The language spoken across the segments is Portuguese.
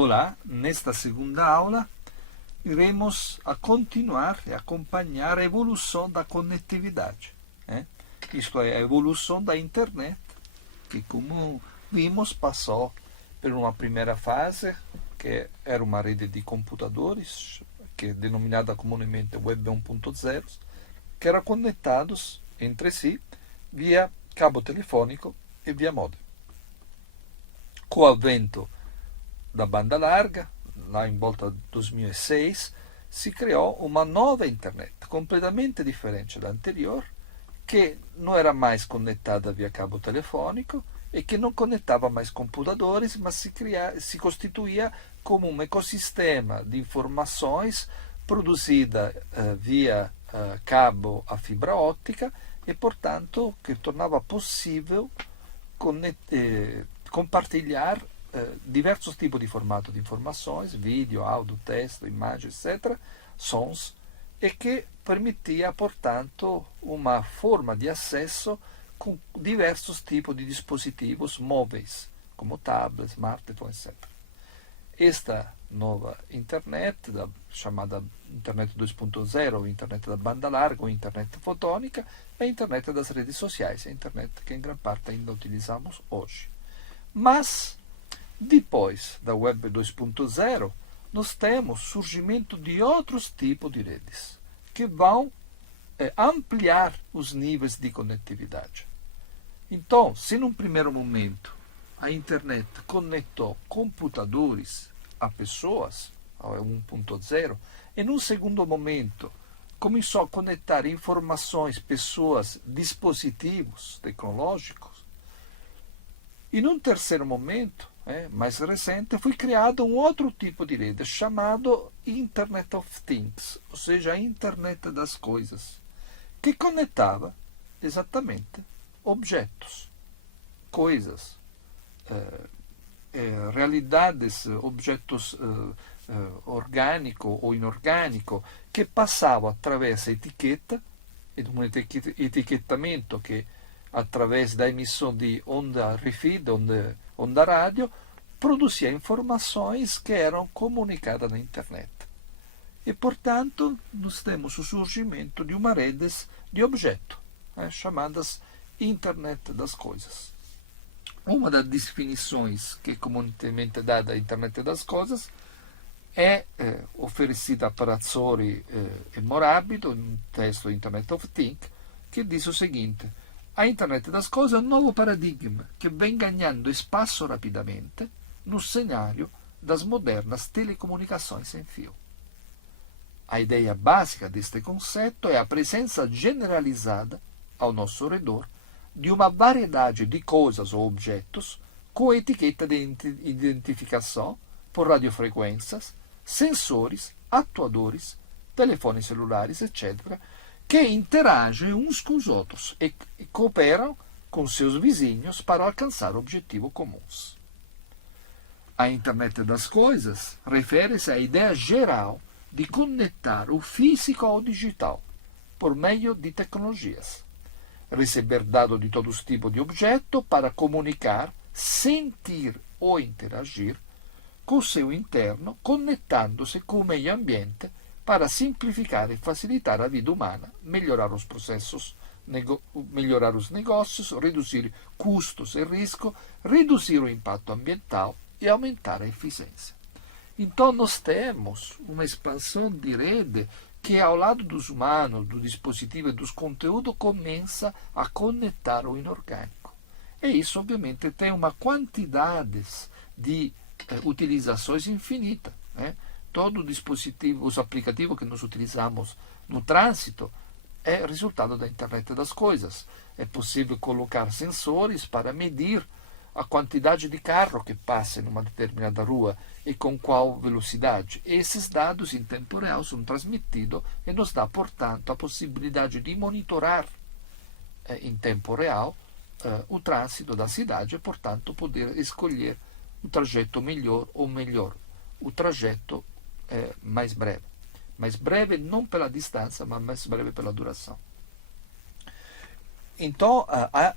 Olá, nesta segunda aula iremos a continuar e acompanhar a evolução da conectividade. Isto é, a evolução da internet, que como vimos passou por uma primeira fase, que era uma rede de computadores, que é denominada comumente Web 1.0, que eram conectados entre si via cabo telefônico e via modem. Com o avvento da banda larga, lá em volta de 2006, si creò uma nova internet, completamente diferente da anterior, que não era mais conectada via cabo telefônico e que não conectava mais computadores, mas se constituía como um ecossistema de informações produzida via cabo a fibra óptica e, portanto, que tornava possível compartilhar diversos tipos de formato de informações, vídeo, áudio, texto, imagem, etc., sons, e que permitia, portanto, uma forma de acesso com diversos tipos de dispositivos móveis, como tablets, smartphones, etc. Esta nova internet, chamada internet 2.0, ou internet da banda larga, ou internet fotônica, é a internet das redes sociais, é a internet que em grande parte ainda utilizamos hoje. Mas depois da Web 2.0, nós temos surgimento de outros tipos de redes, que vão ampliar os níveis de conectividade. Então, se num primeiro momento a internet conectou computadores a pessoas, a 1.0, e num segundo momento começou a conectar informações, pessoas, dispositivos tecnológicos, e num terceiro momento, mais recente, foi criado um outro tipo de rede chamado Internet of Things, ou seja, a Internet das Coisas, que conectava exatamente objetos, coisas, realidades, objetos orgânicos ou inorgânicos, que passavam através da etiqueta, e de um etiquetamento que através da emissão de onda RFID, onda rádio, produzia informações que eram comunicadas na internet. E, portanto, nós temos o surgimento de uma rede de objetos, chamadas Internet das Coisas. Uma das definições que é comumente dada à Internet das Coisas é oferecida por Azzori e Morabito, em um texto Internet of Things, que diz o seguinte: a Internet das Coisas é um novo paradigma que vem ganhando espaço rapidamente no cenário das modernas telecomunicações sem fio. A ideia básica deste conceito é a presença generalizada ao nosso redor de uma variedade de coisas ou objetos com etiqueta de identificação por radiofrequências, sensores, atuadores, telefones celulares, etc., que interagem uns com os outros e cooperam com seus vizinhos para alcançar objetivos comuns. A Internet das Coisas refere-se à ideia geral de conectar o físico ao digital por meio de tecnologias. Receber dados de todos os tipos de objetos para comunicar, sentir ou interagir com o seu interno, conectando-se com o meio ambiente para simplificar e facilitar a vida humana, melhorar os processos, melhorar os negócios, reduzir custos e risco, reduzir o impacto ambiental e aumentar a eficiência. Então, nós temos uma expansão de rede que, ao lado dos humanos, do dispositivo e dos conteúdos, começa a conectar o inorgânico. E isso, obviamente, tem uma quantidade de utilizações infinita. Todo dispositivo, os aplicativos que nós utilizamos no trânsito, é resultado da Internet das Coisas. É possível colocar sensores para medir a quantidade de carro que passa em uma determinada rua e com qual velocidade. Esses dados em tempo real são transmitidos e nos dá, portanto, a possibilidade de monitorar em tempo real o trânsito da cidade e, portanto, poder escolher o trajeto melhor ou melhor, o trajeto mais breve. Mais breve não pela distância, mas mais breve pela duração. Então,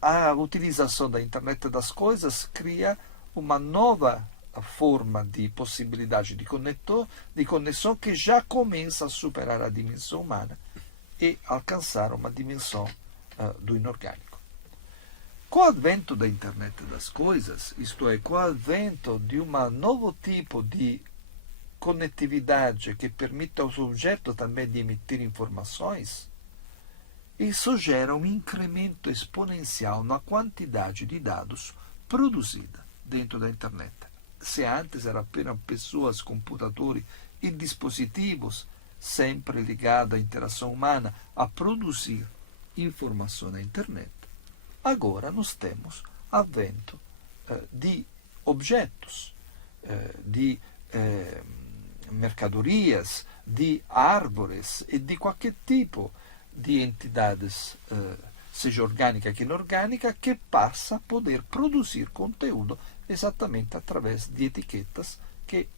a utilização da Internet das Coisas cria uma nova forma de possibilidade de conexão que já começa a superar a dimensão humana e alcançar uma dimensão do inorgânico. Com o advento da internet das coisas, isto é, com o advento de um novo tipo de conectividade que permite aos objetos também de emitir informações, isso gera um incremento exponencial na quantidade de dados produzida dentro da internet. Se antes era apenas pessoas, computadores e dispositivos sempre ligados à interação humana a produzir informação na internet, agora nós temos advento de objetos, de mercadorias, de árvores e de qualquer tipo de entidades, seja orgânica que inorgânica, que passa a poder produzir conteúdo exatamente através de etiquetas que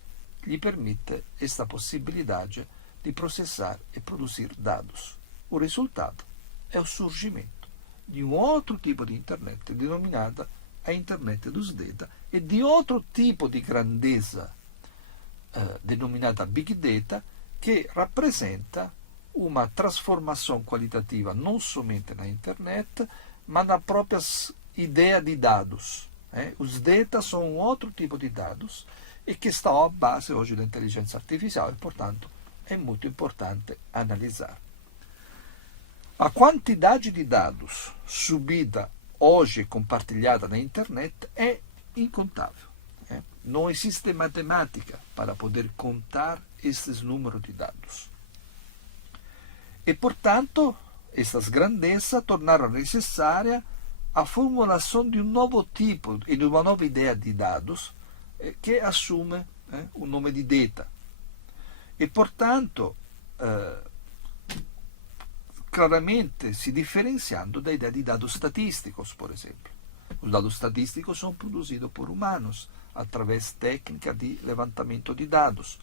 lhe permite esta possibilidade de processar e produzir dados. O resultado é o surgimento de um outro tipo de internet, denominada a internet dos data, e de outro tipo de grandeza, denominada Big Data, que rappresenta uma transformação qualitativa não somente na internet, mas na própria ideia de dados. Os data são um outro tipo de dados e que estão à base hoje da inteligência artificial e, portanto, é muito importante analisar. A quantidade de dados subida hoje compartilhada na internet é incontável. Não existe matemática para poder contar esses números de dados. E, portanto, estas grandezas tornaram necessária a formulação de um novo tipo e de uma nova ideia de dados que assume o nome de data. E, portanto, claramente se diferenciando da ideia de dados estatísticos, por exemplo. Os dados estatísticos são produzidos por humanos através de técnica de levantamento de dados.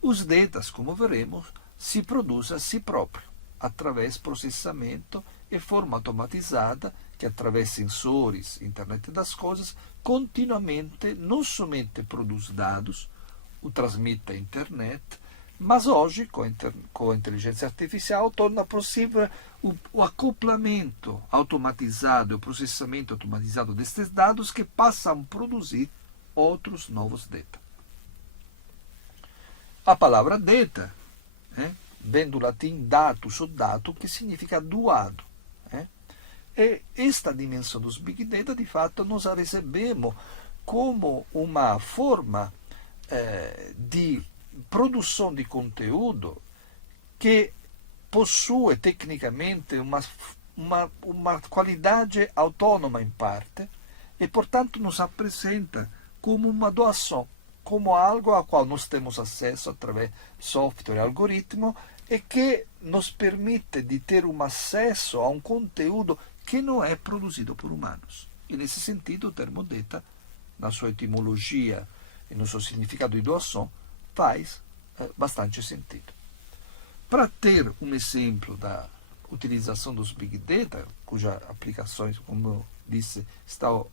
Os datas, como veremos, se produzem a si próprio, através de processamento e forma automatizada que, através de sensores, internet das coisas, continuamente não somente produz dados, o transmite à internet, mas hoje, com a inteligência artificial, torna possível o acoplamento automatizado, o processamento automatizado destes dados que passam a produzir outros novos data. A palavra data vem do latim datus ou dato, que significa doado. E esta dimensão dos Big Data, de fato, nós a recebemos como uma forma de produção de conteúdo que possui tecnicamente uma qualidade autônoma em parte e, portanto, nos apresenta como uma doação, como algo a qual nós temos acesso através de software e algoritmo e que nos permite de ter um acesso a um conteúdo que não é produzido por humanos. E, nesse sentido, o termo data, na sua etimologia e no seu significado de doação, faz bastante sentido. Para ter um exemplo da utilização dos Big Data, cujas aplicações, como eu disse, estão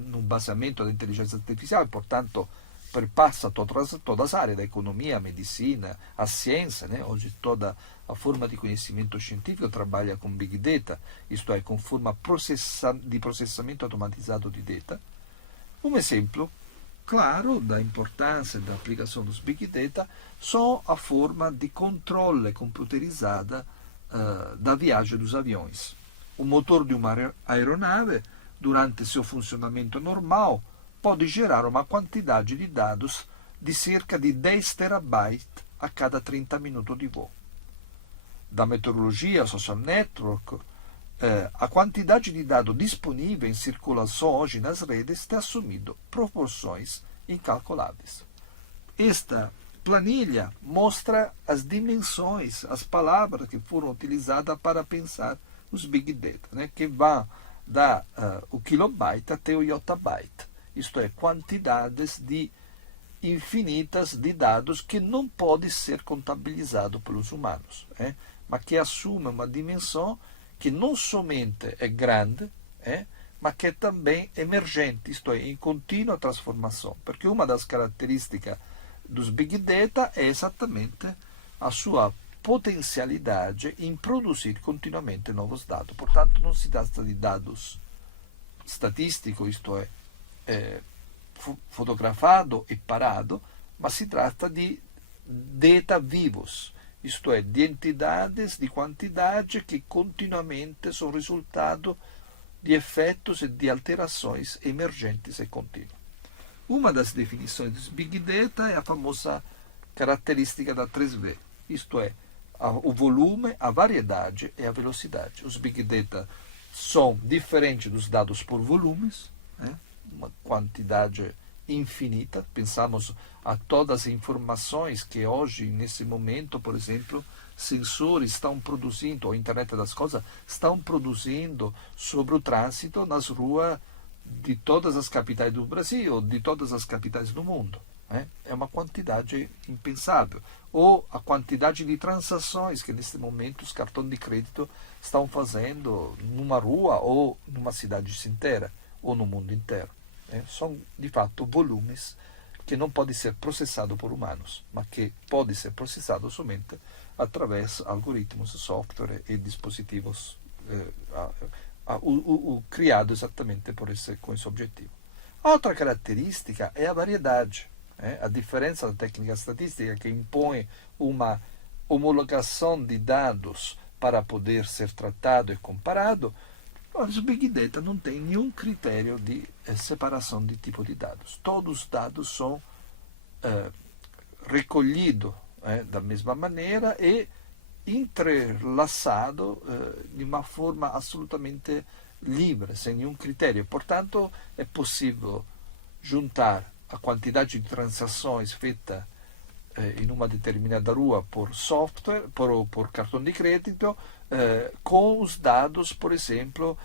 no baseamento da inteligência artificial e, portanto, perpassa todas as áreas da economia, a medicina, a ciência. Hoje toda a forma de conhecimento científico trabalha com Big Data, isto é, com forma de processamento automatizado de data. Um exemplo claro da importância da aplicação dos Big Data são a forma de controle computerizada da viagem dos aviões. O motor de uma aeronave, durante seu funcionamento normal, pode gerar uma quantidade de dados de cerca de 10 terabytes a cada 30 minutos de voo. Da meteorologia, social network, a quantidade de dados disponível em circulação hoje nas redes tem assumido proporções incalculáveis. Esta planilha mostra as dimensões, as palavras que foram utilizadas para pensar os Big Data, que vão da o kilobyte até o yottabyte. Isto é, quantidades infinitas de dados que não podem ser contabilizados pelos humanos, mas que assumem uma dimensão que não somente é grande, ma che è também emergente, isto é, em contínua transformação, porque uma das características dos Big Data é exatamente a sua potencialidade em produzir continuamente novos dados. Portanto, não se trata de dados estatísticos, isto é, fotografado e parado, mas se trata de data vivos, isto é, de entidades de quantidade que continuamente são resultado de efeitos e de alterações emergentes e contínuas. Uma das definições dos Big Data é a famosa característica da 3V, isto é, o volume, a variedade e a velocidade. Os Big Data são diferentes dos dados por volumes, uma quantidade infinita. Pensamos a todas as informações que hoje, nesse momento, por exemplo, sensores estão produzindo, ou a internet das coisas, estão produzindo sobre o trânsito nas ruas de todas as capitais do Brasil, de todas as capitais do mundo. É uma quantidade impensável. Ou a quantidade de transações que, neste momento, os cartões de crédito estão fazendo numa rua ou numa cidade inteira, ou no mundo inteiro. São, de fato, volumes que não podem ser processados por humanos, mas que podem ser processados somente através de algoritmos, software e dispositivos criados exatamente com esse objetivo. A outra característica é a variedade. A diferença da técnica estatística, que impõe uma homologação de dados para poder ser tratado e comparado, os Big Data não têm nenhum critério de separação de tipo de dados. Todos os dados são recolhidos da mesma maneira e entrelaçados de uma forma absolutamente livre, sem nenhum critério. Portanto, é possível juntar a quantidade de transações feitas em uma determinada rua por software, por cartão de crédito, com os dados, por exemplo,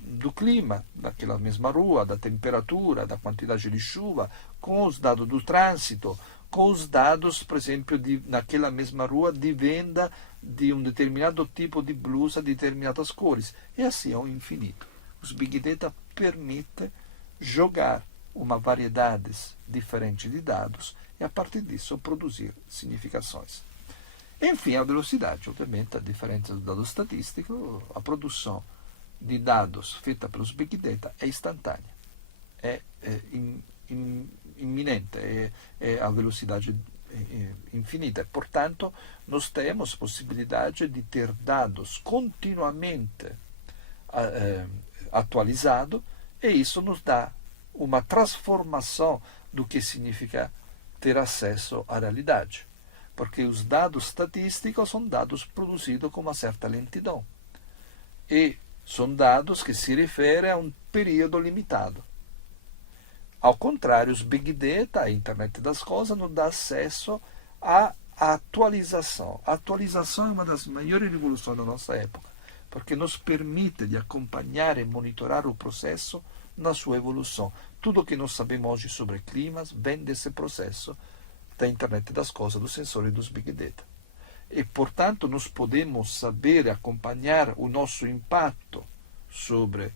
do clima daquela mesma rua, da temperatura, da quantidade de chuva, com os dados do trânsito, com os dados, por exemplo, naquela mesma rua de venda de um determinado tipo de blusa de determinadas cores. E assim ao infinito. Os Big Data permitem jogar uma variedade diferente de dados e, a partir disso, produzir significações. Enfim, a velocidade, obviamente, a diferença do dado estatístico, a produção de dados feita pelos Big Data é instantânea, é iminente, é a velocidade infinita. Portanto, nós temos possibilidade de ter dados continuamente atualizados e isso nos dá uma transformação do que significa ter acesso à realidade. Porque os dados estatísticos são dados produzidos com uma certa lentidão. E são dados que se referem a um período limitado. Ao contrário, os Big Data, a internet das coisas, nos dá acesso à atualização. A atualização é uma das maiores revoluções da nossa época, porque nos permite de acompanhar e monitorar o processo na sua evolução. Tudo o que nós sabemos hoje sobre climas vem desse processo da internet das coisas, dos sensores e dos Big Data. E, portanto, nós podemos saber e acompanhar o nosso impacto sobre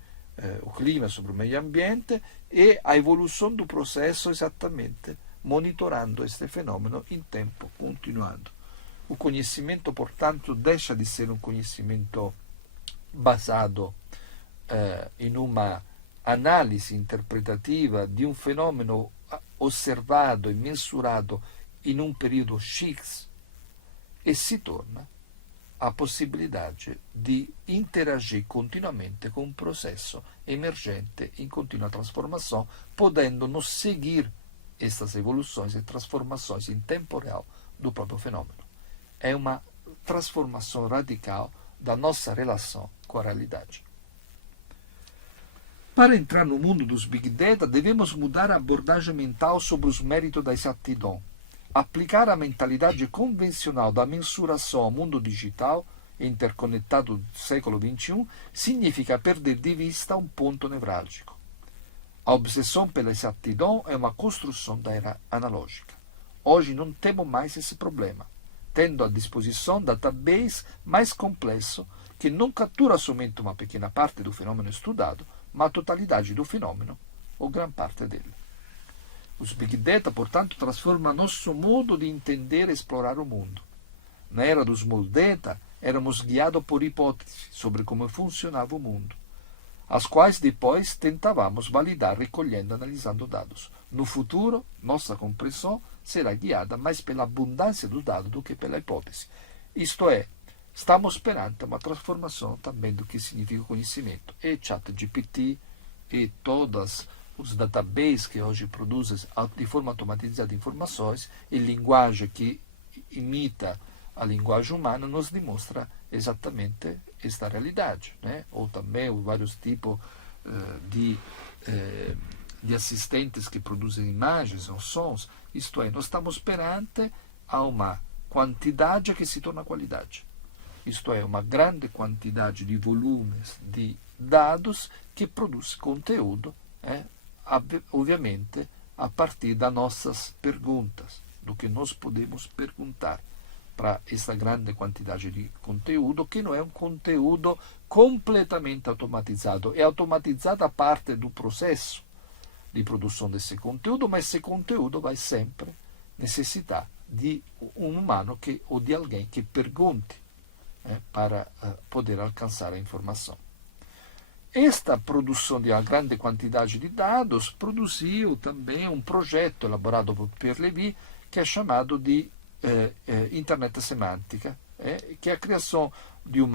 o clima, sobre o meio ambiente e a evolução do processo exatamente monitorando este fenômeno em tempo continuado. O conhecimento, portanto, deixa de ser um conhecimento basado em uma análise interpretativa de um fenômeno osservado e mensurado em um período X e se torna a possibilidade de interagir continuamente com um processo emergente em contínua transformação, podendo nos seguir essas evoluções e transformações em tempo real do próprio fenômeno. É uma transformação radical da nossa relação com a realidade. Para entrar no mundo dos Big Data, devemos mudar a abordagem mental sobre os méritos da exatidão. Aplicar a mentalidade convencional da mensuração ao mundo digital e interconectado do século XXI significa perder de vista um ponto nevrálgico. A obsessão pela exatidão é uma construção da era analógica. Hoje não temos mais esse problema, tendo à disposição database mais complexo que não captura somente uma pequena parte do fenômeno estudado, ma a totalidade do fenômeno, ou grande parte dele. Os Big Data, portanto, transformam nosso modo de entender e explorar o mundo. Na era dos Small Data, éramos guiados por hipóteses sobre como funcionava o mundo, as quais depois tentávamos validar recolhendo e analisando dados. No futuro, nossa compreensão será guiada mais pela abundância dos dados do que pela hipótese. Isto é, estamos perante uma transformação também do que significa conhecimento. E ChatGPT e todos os databases que hoje produzem de forma automatizada informações e linguagem que imita a linguagem humana nos demonstra exatamente esta realidade, né? Ou também vários tipos de assistentes que produzem imagens ou sons. Isto é, nós estamos perante a uma quantidade que se torna qualidade. Isto é, uma grande quantidade de volumes de dados que produz conteúdo, obviamente, a partir das nossas perguntas, do que nós podemos perguntar para essa grande quantidade de conteúdo, que não é um conteúdo completamente automatizado. É automatizada a parte do processo de produção desse conteúdo, mas esse conteúdo vai sempre necessitar de um humano ou de alguém que pergunte para poder alcançar a informação. Esta produção de uma grande quantidade de dados produziu também um projeto elaborado por Pierre Levy, que é chamado de Internet Semântica, que é a criação de um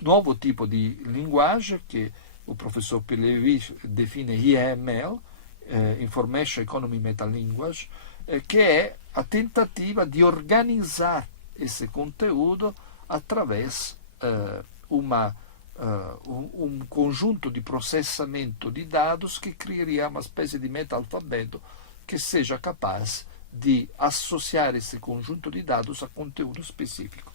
novo tipo de linguagem que o professor Pierre Levy define IEML, Information Economy Metalanguage, que é a tentativa de organizar esse conteúdo através um conjunto de processamento de dados que criaria uma espécie de meta-alfabeto que seja capaz de associar esse conjunto de dados a conteúdo específico.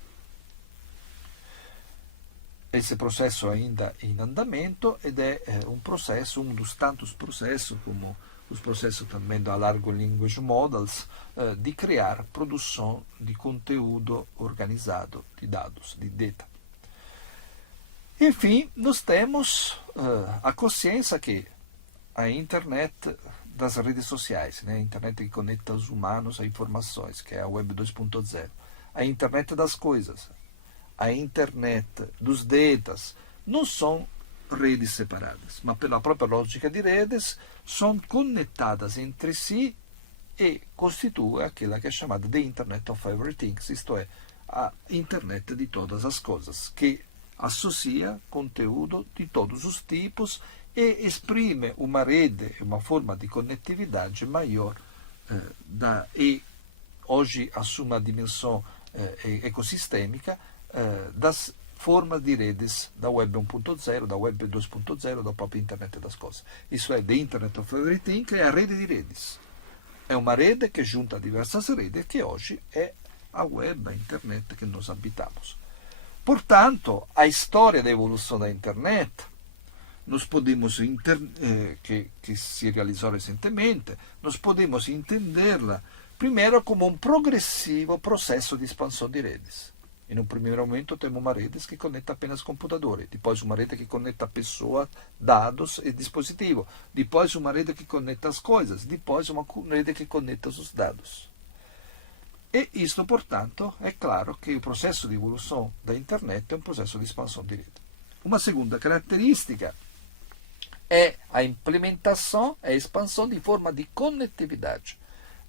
Esse processo ainda é em andamento ed é um dos tantos processos, como os processos também da Large Language Models, de criar produção de conteúdo organizado de dados, de data. Enfim, nós temos a consciência que a internet das redes sociais, a internet que conecta os humanos a informações, que é a Web 2.0, a internet das coisas, a internet dos datas, não são redes separadas, mas pela própria lógica de redes, são conectadas entre si e constituem aquela que é chamada de Internet of Everything, isto é, a internet de todas as coisas, que associa conteúdo de todos os tipos e exprime uma rede, uma forma de conectividade maior e hoje assume uma dimensão ecossistêmica das formas de redes da Web 1.0, da Web 2.0, da própria Internet das coisas. Isso é, the Internet of Everything, que é a rede de redes. É uma rede que junta diversas redes, que hoje é a Web, a Internet que nós habitamos. Portanto, a história da evolução da Internet, nós podemos que se realizou recentemente, nós podemos entendê-la primeiro como um progressivo processo de expansão de redes. Em um primeiro momento temos uma rede que conecta apenas computadores, depois uma rede que conecta pessoas, dados e dispositivos, depois uma rede que conecta as coisas, depois uma rede que conecta os dados. E isto, portanto, é claro que o processo de evolução da internet é um processo de expansão de rede. Uma segunda característica é a implementação e a expansão de forma de conectividade.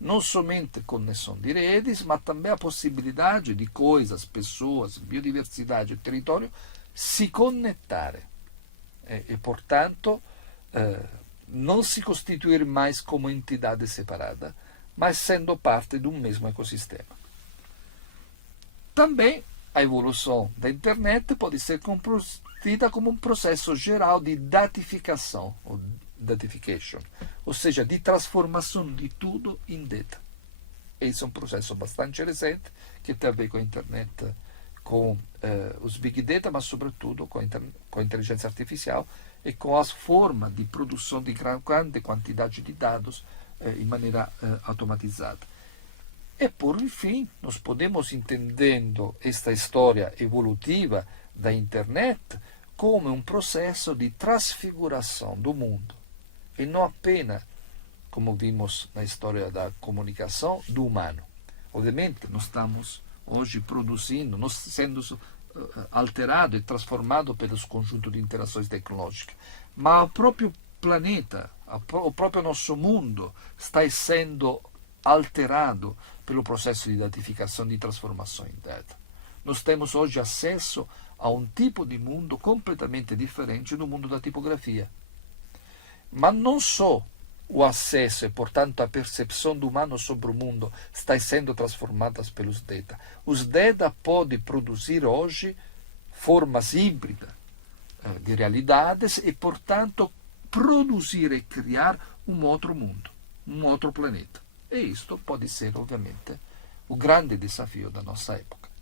Não somente conexão de redes, mas também a possibilidade de coisas, pessoas, biodiversidade e território se conectarem. E portanto, não se constituir mais como entidade separada, mas sendo parte de um mesmo ecossistema. Também a evolução da internet pode ser compreendida como um processo geral de datificação, ou datification, ou seja, de transformação de tudo em data. Esse é um processo bastante recente, que tem a ver com a internet, com os big data, mas sobretudo com a inteligência artificial e com as formas de produção de grande quantidade de dados em maneira automatizada. E por fim, nós podemos entendendo esta história evolutiva da internet como um processo de transfiguração do mundo, e não apenas, como vimos na história da comunicação, do humano. Obviamente, nós estamos hoje produzindo, nós sendo alterado e transformado pelos conjuntos de interações tecnológicas, mas o próprio planeta, o próprio nosso mundo está sendo alterado pelo processo di datificazione, di trasformazione interna. Nós temos hoje acesso a um tipo de mundo completamente diferente do mundo da tipografia. Mas não só o acesso e, portanto, a percepção do humano sobre o mundo está sendo transformadas pelos data. Os data podem produzir hoje formas híbridas de realidades e, portanto, produzir e criar um outro mundo, um outro planeta. E isto pode ser, ovviamente, o grande desafio da nossa época.